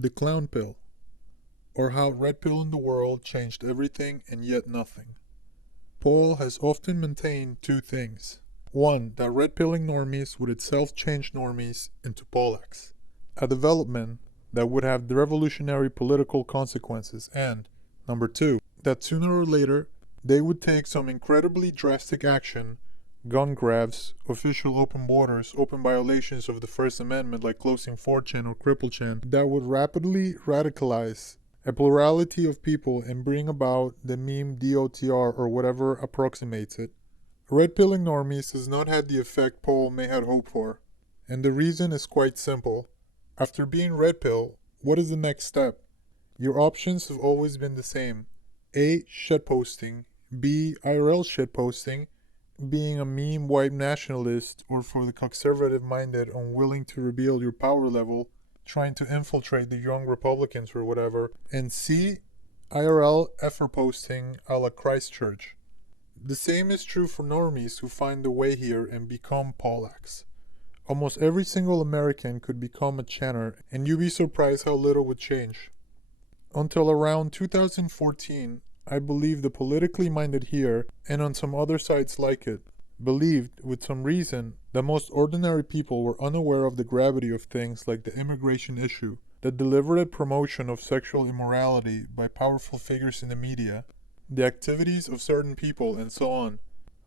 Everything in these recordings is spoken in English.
The Clownpill, or how red pilling the world changed everything and yet nothing. Paul has often maintained two things. One, that red pilling normies would itself change normies into Polacks, a development that would have revolutionary political consequences, and number two, that sooner or later they would take some incredibly drastic action, gun grabs, official open borders, open violations of the First Amendment like closing 4chan or CrippleChan, that would rapidly radicalize a plurality of people and bring about the meme DOTR or whatever approximates it. Red pilling normies has not had the effect Paul may have hoped for, and the reason is quite simple. After being red pill, what is the next step? Your options have always been the same. A. Shitposting. B. IRL shitposting, being a meme white nationalist, or for the conservative-minded unwilling to reveal your power level, trying to infiltrate the young Republicans or whatever. And C. IRL effort posting a la Christchurch. The same is true for normies who find the way here and become Polacks. Almost every single American could become a chanter, and you'd be surprised how little would change. Until around 2014, I believe the politically minded here, and on some other sites like it, believed, with some reason, that most ordinary people were unaware of the gravity of things like the immigration issue, the deliberate promotion of sexual immorality by powerful figures in the media, the activities of certain people, and so on.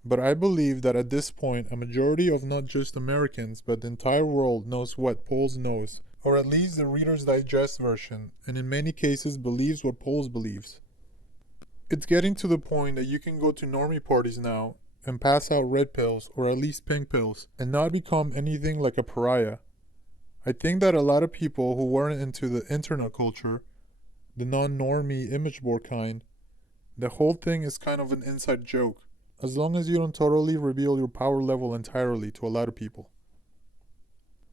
But I believe that at this point, a majority of not just Americans, but the entire world knows what Poles knows, or at least the Reader's Digest version, and in many cases believes what Poles believes. It's getting to the point that you can go to normie parties now and pass out red pills, or at least pink pills, and not become anything like a pariah. I think that a lot of people who weren't into the internet culture, the non-normie image board kind, the whole thing is kind of an inside joke, as long as you don't totally reveal your power level entirely to a lot of people.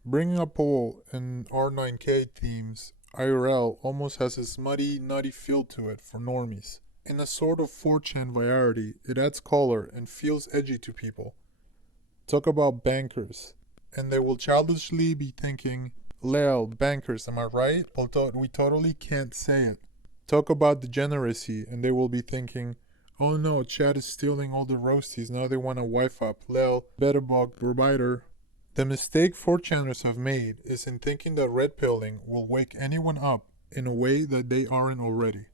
Bringing up Paul and R9K themes, IRL almost has a smutty, nutty feel to it for normies. In a sort of 4chan variety, it adds color and feels edgy to people. Talk about bankers, and they will childishly be thinking, "Lel, bankers, am I right?" Although we totally can't say it. Talk about degeneracy, and they will be thinking, "Oh no, Chad is stealing all the roasties, now they want a wife up, lel, better bug, provider." The mistake 4chaners have made is in thinking that red pilling will wake anyone up in a way that they aren't already.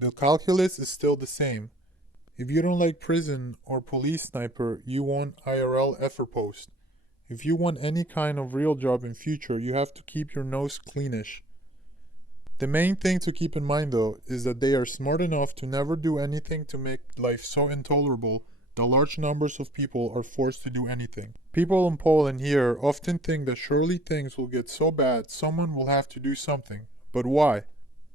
The calculus is still the same. If you don't like prison or police sniper, you want IRL effort post. If you want any kind of real job in future, you have to keep your nose cleanish. The main thing to keep in mind though is that they are smart enough to never do anything to make life so intolerable that large numbers of people are forced to do anything. People in Poland here often think that surely things will get so bad someone will have to do something. But why?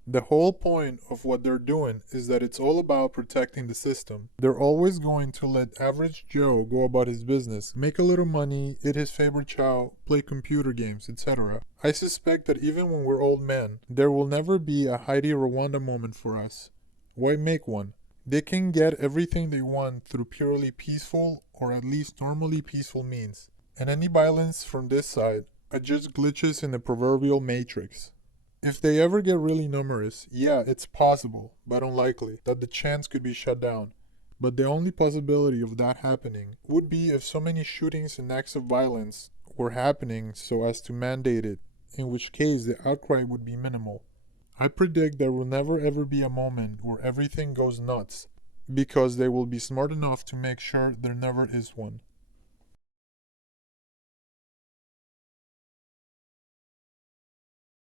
The whole point of what they're doing is that it's all about protecting the system. They're always going to let average Joe go about his business, make a little money, eat his favorite chow, play computer games, etc. I suspect that even when we're old men, there will never be a Heidi Rwanda moment for us. Why make one? They can get everything they want through purely peaceful, or at least normally peaceful means. And any violence from this side are just glitches in the proverbial matrix. If they ever get really numerous, yeah, it's possible, but unlikely, that the chance could be shut down. But the only possibility of that happening would be if so many shootings and acts of violence were happening so as to mandate it, in which case the outcry would be minimal. I predict there will never ever be a moment where everything goes nuts, because they will be smart enough to make sure there never is one.